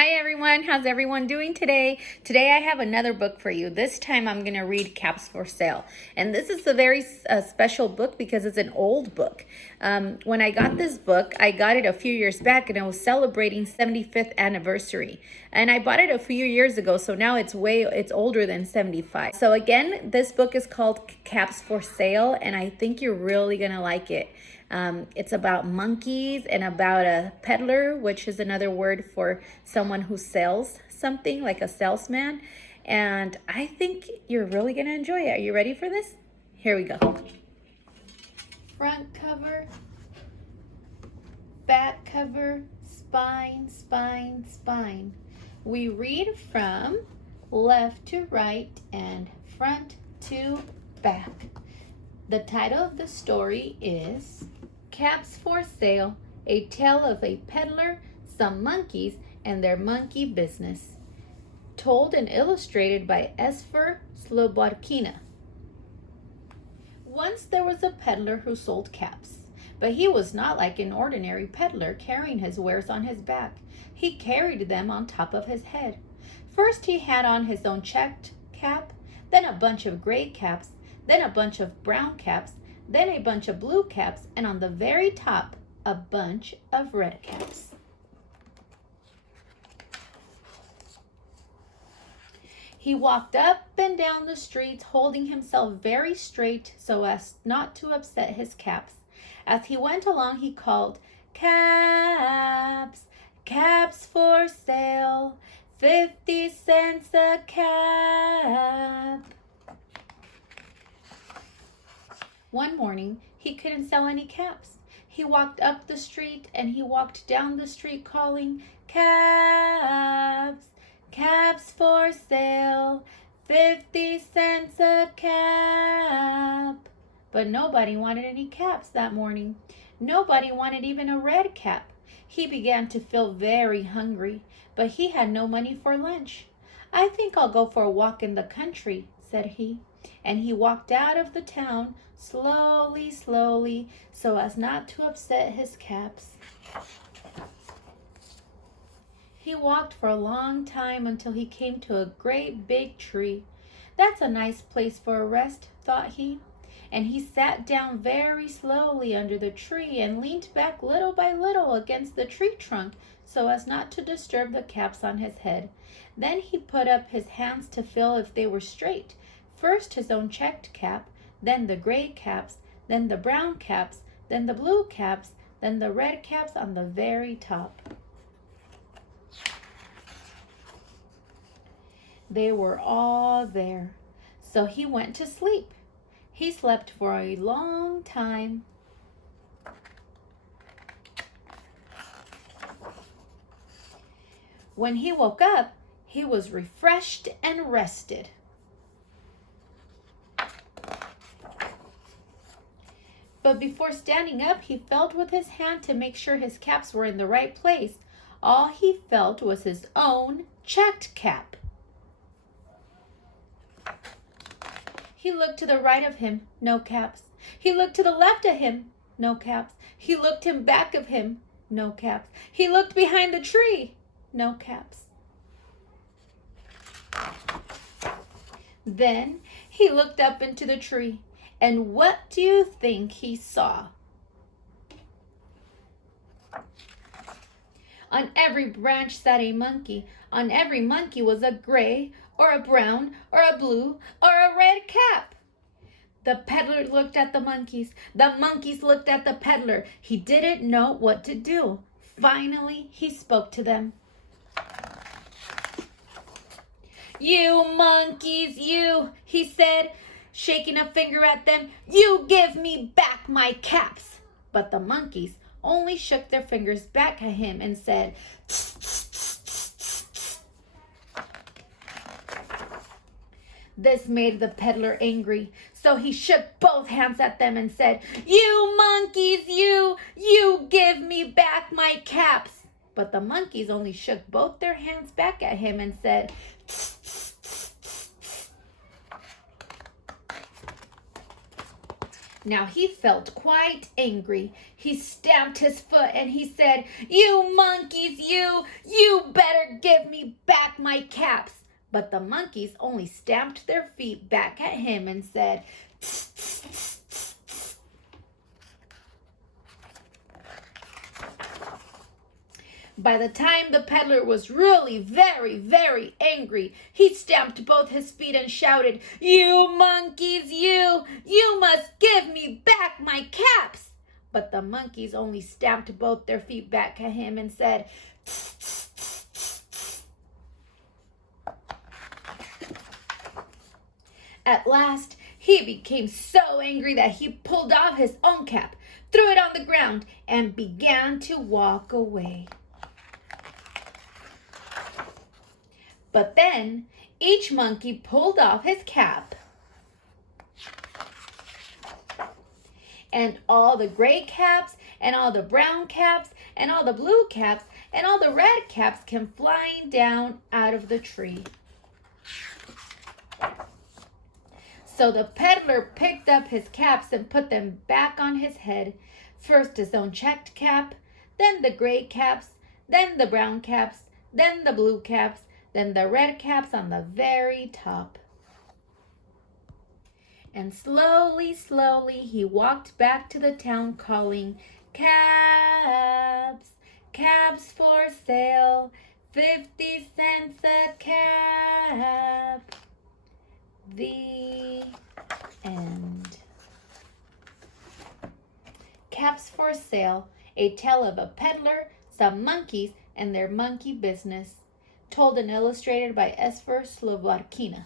Hi everyone, how's everyone doing today? Today I have another book for you. This time I'm going to read Caps for Sale. And this is a very special book because it's an old book. When I got this book, I got it a few years back and it was celebrating 75th anniversary. And I bought it a few years ago, so now it's older than 75. So again, this book is called Caps for Sale and I think you're really going to like it. It's about monkeys and about a peddler, which is another word for someone who sells something, like a salesman. And I think you're really going to enjoy it. Are you ready for this? Here we go. Front cover, back cover, spine, spine, spine. We read from left to right and front to back. The title of the story is Caps for Sale, a tale of a peddler, some monkeys, and their monkey business. Told and illustrated by Esfer Slobodkina. Once there was a peddler who sold caps, but he was not like an ordinary peddler carrying his wares on his back. He carried them on top of his head. First he had on his own checked cap, then a bunch of gray caps, then a bunch of brown caps, then a bunch of blue caps, and on the very top, a bunch of red caps. He walked up and down the streets, holding himself very straight so as not to upset his caps. As he went along, he called, "Caps, caps for sale, 50 cents a cap." One morning, he couldn't sell any caps. He walked up the street and he walked down the street calling, "Caps, caps for sale, 50 cents a cap." But nobody wanted any caps that morning. Nobody wanted even a red cap. He began to feel very hungry, but he had no money for lunch. "I think I'll go for a walk in the country," said he. And he walked out of the town slowly, slowly, so as not to upset his caps. He walked for a long time until he came to a great big tree. "That's a nice place for a rest," thought he. And he sat down very slowly under the tree and leaned back little by little against the tree trunk so as not to disturb the caps on his head. Then he put up his hands to feel if they were straight. First his own checked cap, then the gray caps, then the brown caps, then the blue caps, then the red caps on the very top. They were all there. So he went to sleep. He slept for a long time. When he woke up, he was refreshed and rested. But before standing up, he felt with his hand to make sure his caps were in the right place. All he felt was his own checked cap. He looked to the right of him, no caps. He looked to the left of him, no caps. He looked in back of him, no caps. He looked behind the tree, no caps. Then he looked up into the tree. And what do you think he saw? On every branch sat a monkey. On every monkey was a gray, or a brown, or a blue, or a red cap. The peddler looked at the monkeys. The monkeys looked at the peddler. He didn't know what to do. Finally, he spoke to them. "You monkeys, you," he said, shaking a finger at them, "you give me back my caps." But the monkeys only shook their fingers back at him and said, "Tss, tss, tss, tss, tss." This made the peddler angry, so he shook both hands at them and said, "You monkeys, you give me back my caps." But the monkeys only shook both their hands back at him and said, "Tss, tss, tss, tss, tss." Now he felt quite angry. He stamped his foot and he said, "You monkeys, you better get give me back my caps." But the monkeys only stamped their feet back at him and said, "Tss, tss, tss, tss, tss." By the time the peddler was really very, very angry, he stamped both his feet and shouted, "You monkeys, you must give me back my caps." But the monkeys only stamped both their feet back at him and said, "Tss, tss, tss, tss, tss." At last, he became so angry that he pulled off his own cap, threw it on the ground, and began to walk away. But then each monkey pulled off his cap, and all the gray caps, and all the brown caps, and all the blue caps, and all the red caps came flying down out of the tree. So the peddler picked up his caps and put them back on his head. First his own checked cap, then the gray caps, then the brown caps, then the blue caps, then the red caps on the very top. And slowly, slowly he walked back to the town calling, "Cabs, cabs for sale, 50 cents a cab." The end. Caps for Sale, a tale of a peddler, some monkeys, and their monkey business. Told and illustrated by Esfer Slovarkina.